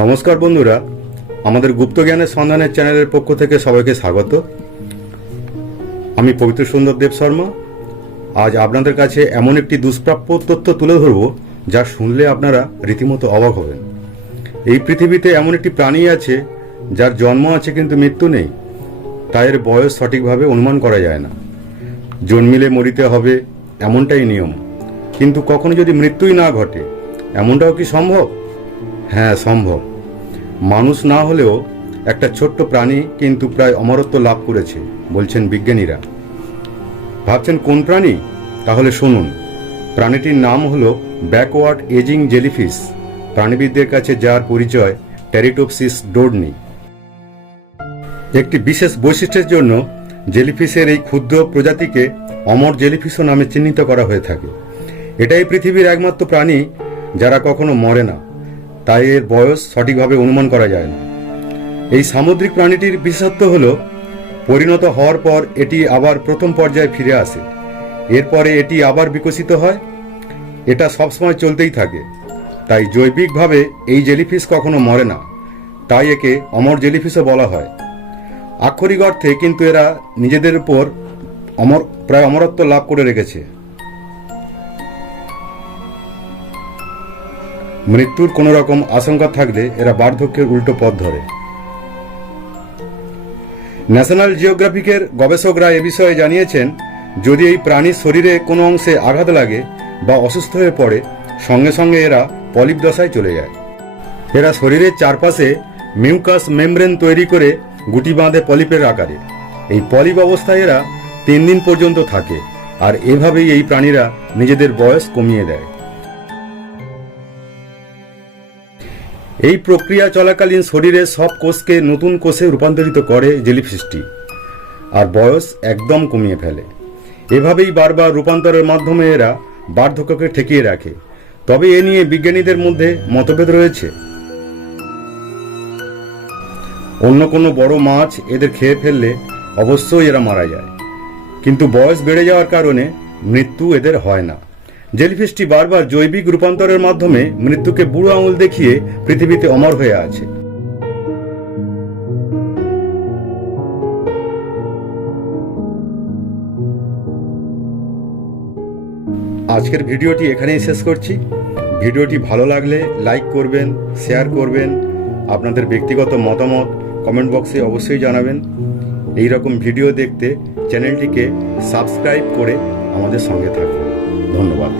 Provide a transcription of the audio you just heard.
নমস্কার বন্ধুরা, আমাদের গুপ্ত জ্ঞানের সন্ধানের চ্যানেলের পক্ষ থেকে সবাইকে স্বাগত। আমি পবিত্র সুন্দর দেব শর্মা। আজ আপনাদের কাছে এমন একটি দুষ্প্রাপ্য তথ্য তুলে ধরব, যা শুনলে আপনারা রীতিমতো অবাক হবেন। এই পৃথিবীতে এমন একটি প্রাণী আছে, যার জন্ম আছে কিন্তু মৃত্যু নেই। তাই এর বয়স সঠিকভাবে অনুমান করা যায় না। জন্মিলে মরিতে হবে এমনটাই নিয়ম। কিন্তু কখনো যদি মৃত্যুই না ঘটে, এমনটাও কি সম্ভব? হ্যাঁ সম্ভব। মানুষ না হলেও একটা ছোট্ট প্রাণী কিন্তু প্রায় অমরত্ব লাভ করেছে, বলছেন বিজ্ঞানীরা। ভাবছেন, কোন প্রাণী? তাহলে শুনুন। প্রাণীটির নাম হলো ব্যাকওয়ার্ড এজিং জেলিফিশ। প্রাণীবিদদের কাছে যার পরিচয় ট্যারিটোপসিস ডোডনি। একটি বিশেষ বৈশিষ্ট্যের জন্য জেলিফিশের এই ক্ষুদ্র প্রজাতিকে অমর জেলিফিশও নামে চিহ্নিত করা হয়ে থাকে। এটাই পৃথিবীর একমাত্র প্রাণী যারা কখনো মরে না। তাই এর বয়স সঠিকভাবে অনুমান করা যায় না। এই সামুদ্রিক প্রাণীটির বিশেষত্ব হল, পরিণত হওয়ার পর এটি আবার প্রথম পর্যায়ে ফিরে আসে। এরপরে এটি আবার বিকশিত হয়। এটা সবসময় চলতেই থাকে। তাই জৈবিকভাবে এই জেলিফিশ কখনো মরে না। তাই একে অমর জেলিফিশও বলা হয়। আক্ষরিক অর্থে কিন্তু এরা নিজেদের উপর অমর, প্রায় অমরত্ব লাভ করে রেখেছে। মৃত্যুর কোনো রকম আশঙ্কা থাকলে এরা বার্ধক্যের উল্টো পথ ধরে। ন্যাশনাল জিওগ্রাফিকের গবেষকরা এ বিষয়ে জানিয়েছেন, যদি এই প্রাণীর শরীরে কোনো অংশে আঘাত লাগে বা অসুস্থ হয়ে পড়ে, সঙ্গে সঙ্গে এরা পলিপ দশায় চলে যায়। এরা শরীরের চারপাশে মিউকাস মেমব্রেন তৈরি করে গুটি বাঁধে পলিপের আকারে। এই পলিপ অবস্থায় এরা তিন দিন পর্যন্ত থাকে আর এভাবেই এই প্রাণীরা নিজেদের বয়স কমিয়ে দেয়। এই প্রক্রিয়া চলাকালীন শরীরের সব কোষকে নতুন কোষে রূপান্তরিত করে জেলিফিশটি আর বয়স একদম কমিয়ে ফেলে। এভাবেই বারবার রূপান্তরের মাধ্যমে এরা বার্ধক্যকে ঠেকিয়ে রাখে। তবে এ নিয়ে বিজ্ঞানীদের মধ্যে মতভেদ রয়েছে। অন্য কোনো বড় মাছ এদের খেয়ে ফেললে অবশ্যই এরা মারা যায়। কিন্তু বয়স বেড়ে যাওয়ার কারণে মৃত্যু এদের হয় না। জেলিফিশটি বারবার জৈবিক রূপান্তরের মাধ্যমে মৃত্যুকে বুড়ো আঙুল দেখিয়ে পৃথিবীতে অমর হয়ে আছে। আজকের ভিডিওটি এখানেই শেষ করছি। ভিডিওটি ভালো লাগলে লাইক করবেন, শেয়ার করবেন আপনাদের ব্যক্তিগত মতামত কমেন্ট বক্সে অবশ্যই জানাবেন। এই রকম ভিডিও দেখতে চ্যানেলটিকে সাবস্ক্রাইব করে আমাদের সঙ্গে থাকুন ধন্যবাদ।